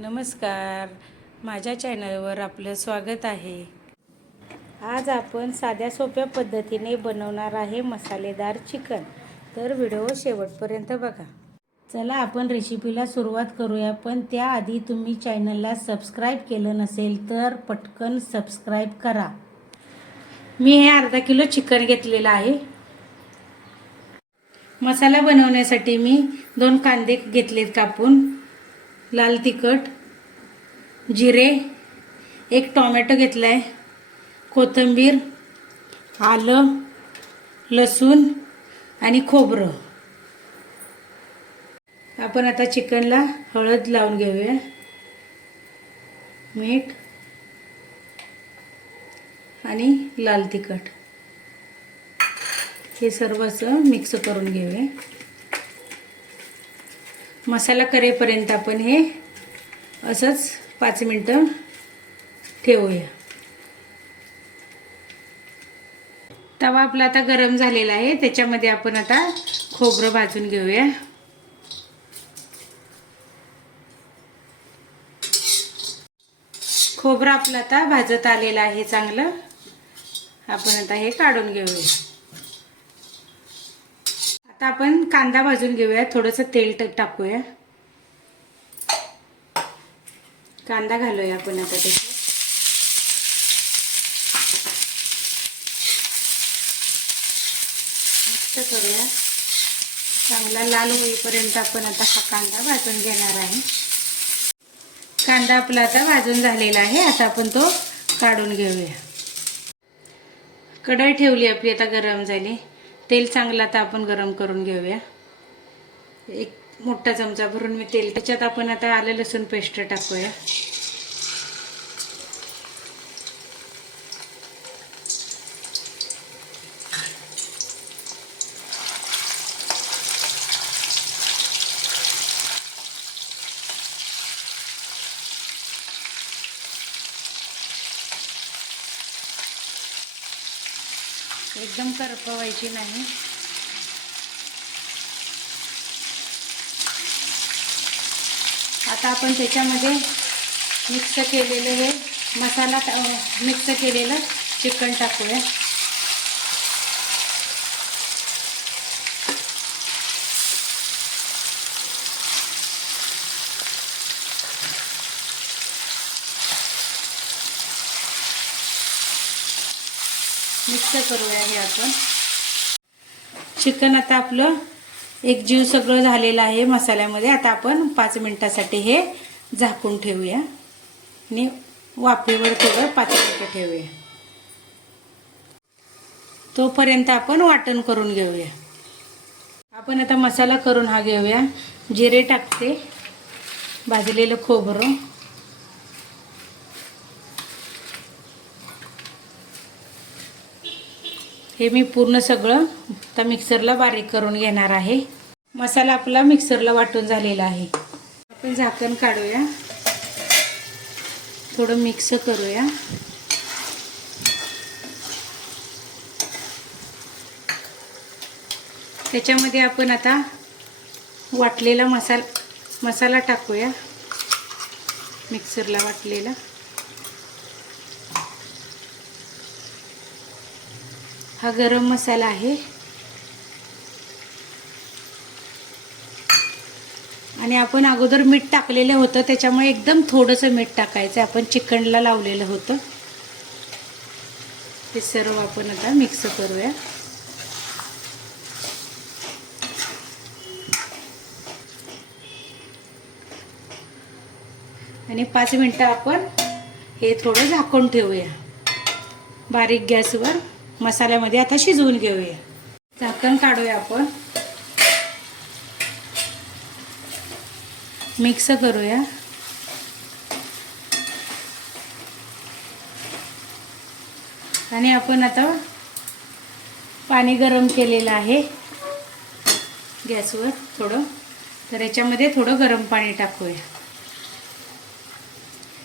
नमस्कार. माझ्या चॅनलवर आपलं स्वागत आहे. आज आपण साध्या सोप्या पद्धतीने बनवणार आहे मसालेदार चिकन. तर व्हिडिओ शेवटपर्यंत बघा. चला आपण रेसिपीला सुरुवात करूया पण त्याआधी तुम्ही चॅनलला सबस्क्राईब केलं नसेल तर पटकन सबस्क्राईब करा. मी हे अर्धा किलो चिकन घेतलेलं आहे. मसाला बनवण्यासाठी मी दोन कांदे घेतलेत कापून. लाल तिखट जिरे एक टॉमॅटो घेतला आहे कोथिंबीर आलं लसूण आणि खोबरं. आपण आता चिकनला हळद लावून घेऊया. मीठ आणि लाल तिखट. हे सर्व असं मिक्स करून घेऊया. मसाला करेपर्यंत आपण हे असंच पाच मिनटं ठेवूया. तवा आपला आता गरम झालेला आहे त्याच्यामध्ये आपण आता खोबरं भाजून घेऊया. खोबरं आपलं आता भाजत आलेलं आहे चांगलं. आपण आता हे काढून घेऊया. आता आपण कांदा भाजून घेऊया. थोडंसं तेल टाकूया. कांदा घालूया आपण आता त्याच्यात. मिक्स करूया. चांगला लाल होईपर्यंत आपण आता हा कांदा भाजून घेणार आहे. कांदा आपला आता भाजून झालेला आहे. आता आपण तो काढून घेऊया. कढई ठेवली आपली आता गरम झाली. तेल चांगलं आता आपण गरम करून घेऊया. एक मोठा चमचा भरून मी तेल त्याच्यात आपण आता आलं लसूण पेस्ट टाकूया. एकदम करपवायची नाही. आता आपण त्याच्यामध्ये मिक्स केलेलं हे मसाला मिक्स केलेलं चिकन टाकूया. मिक्स करूया हे आपण. चिकन आता आपलं एक जीव सगळं झालेलं आहे मसाल्यामध्ये. आता आपण पाच मिनिटासाठी हे झाकून ठेवूया. आणि वाफेवर थोडं पाच मिनटं ठेवूया. तोपर्यंत आपण वाटण करून घेऊया. आपण आता मसाला करून हा घेऊया. जिरे टाकते. भाजलेलं खोबरं. हे मी पूर्ण सगळं आता मिक्सरला बारीक करून घेणार आहे. मसाला आपला मिक्सरला वाटून झालेला आहे. आपण झाकण काढूया. थोडं मिक्स करूया. त्याच्यामध्ये आपण आता वाटलेला मसाला मसाला टाकूया. मिक्सरला वाटलेला. हा गरम मसाला आहे. आणि आपण अगोदर मीठ टाकलेलं होतं त्याच्यामुळे एकदम थोडंसं मीठ टाकायचं आपण चिकनला लावलेलं होतं. हे सर्व आपण आता मिक्स करूया. आणि पाच मिनटं आपण हे थोडं झाकून ठेवूया. बारीक गॅसवर. मसाल्यामध्ये आता शिजवून घेऊया. झाकण काढूया आपण. मिक्स करूया. आणि आपण आता पाणी गरम केलेलं आहे. गॅसवर थोडं. तर याच्यामध्ये थोडं गरम पाणी टाकूया.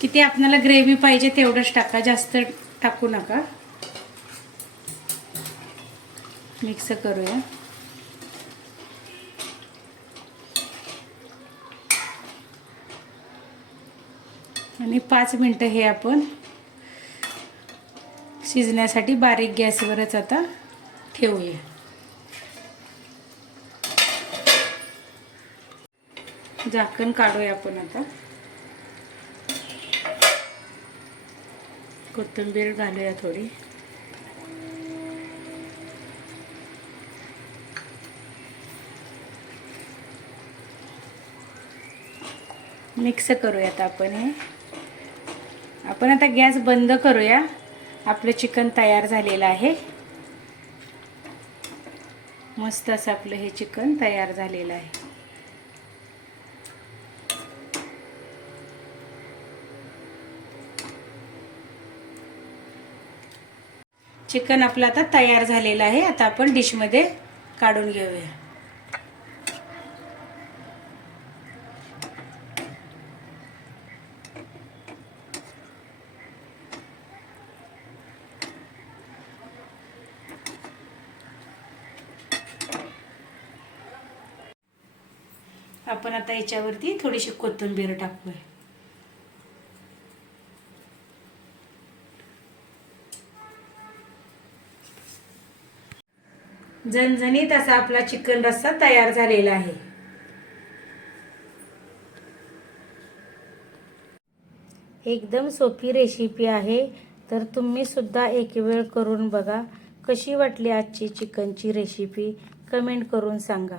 किती आपल्याला ग्रेव्ही पाहिजे तेवढंच टाका. जास्त टाकू नका. मिक्स करूया. आणि पाच मिनटं हे आपण शिजण्यासाठी बारीक गॅसवरच आता ठेवूया. झाकण काढूया आपण आता. कोथिंबीर घालूया थोडी. मिक्स करूयात आपण हे. आपण आता गॅस बंद करूया. आपलं चिकन तयार झालेलं आहे. मस्त असं आपलं हे चिकन तयार झालेलं आहे. चिकन आपलं आता तयार झालेलं आहे. आता आपण डिशमध्ये काढून घेऊया. आपण आता याच्यावरती थोडीशी कोथिंबीर टाकूया. झणझणीत असा आपला चिकन रस्सा तयार झालेला आहे. एकदम सोपी रेसिपी आहे. तर तुम्ही सुद्धा एक वेळ करून बघा कशी वाटली आजची चिकनची रेसिपी कमेंट करून सांगा.